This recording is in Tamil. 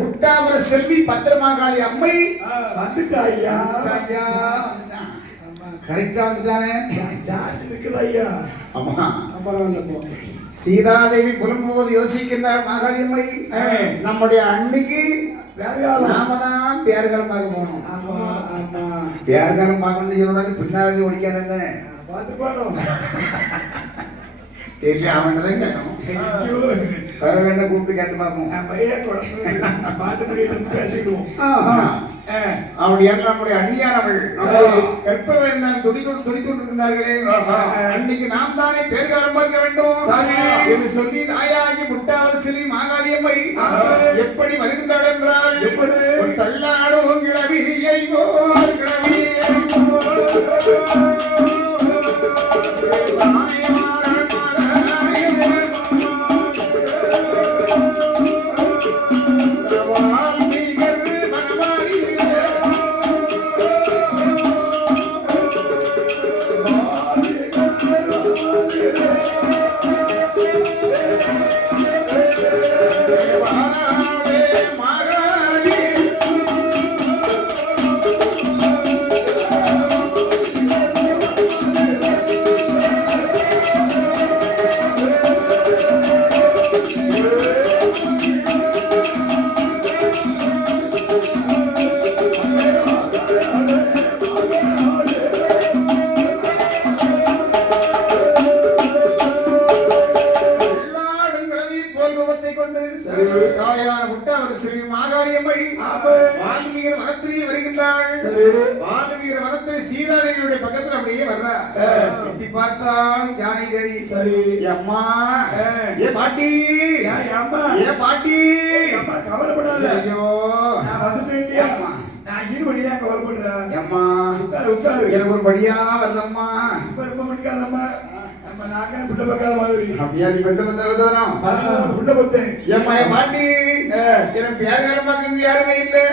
முட்டாமர செல்வி பத்திரமாகாளி அம்மை வந்துட்டா ஐயா. வந்துட்டான். கரெக்டா வந்துட்டானே. சார்ஜ் நிக்குது ஐயா. ஆமா. அப்புறம் சீதாதேவி புலம்பும்போது யோசிக்கின்றார் மாகாளி அம்மை, நம்முடைய அன்னைக்கு நாம தான் பேர்காலம் பார்க்க போகணும். ஆமா ஆமா. பேர்காலம் பார்க்கணும்னு சொல்றாரு, பின்னாடி ஓடிக்கான என்ன பார்த்து போனோம். தெரியல, அவன் தான் கேட்கணும். வேற வேணா கூப்பிட்டு கேட்டு பார்ப்போம். பாட்டு பேசிடுவோம். அவருடைய நம்முடைய அந்நியானவள் கற்பவேந்தன் துடித்துள்ளார்களே, அன்னைக்கு நாம் தானே பேர்காலம் பார்க்க வேண்டும் என்று சொல்லி தாயாகி முட்டாவல் சிறி மாகாளியம்மை எப்படி வருகின்றாள் என்றால், எப்படி தள்ளாடும் கிளவியை போல் கிளவியை சீதாதேவியுடைய பக்கத்துல அப்படியே வர்றா. எட்டி பார்த்தான் ஜானகி. சரி அம்மா, ஏ பாட்டி, அம்மா ஏ பாட்டி, அம்மா கவலைப்படாத. ஐயோ நான் வந்துட்டேன் இல்லையா, நான் இருபடியா கவலைப்படுறேன். அம்மா உட்காரு உட்காரு, எனக்கு ஒரு படியா வரலம்மா. இப்ப ரொம்ப மணிக்காதம்மா, நம்ம நாங்க புள்ள பக்காத மாதிரி. அப்படியா, நீ பெற்ற பத்தாவதானோ புள்ள பத்தேன். ஏம்மா ஏ பாட்டி, எனக்கு பேர்காரம் பார்க்க யாருமே இல்லை.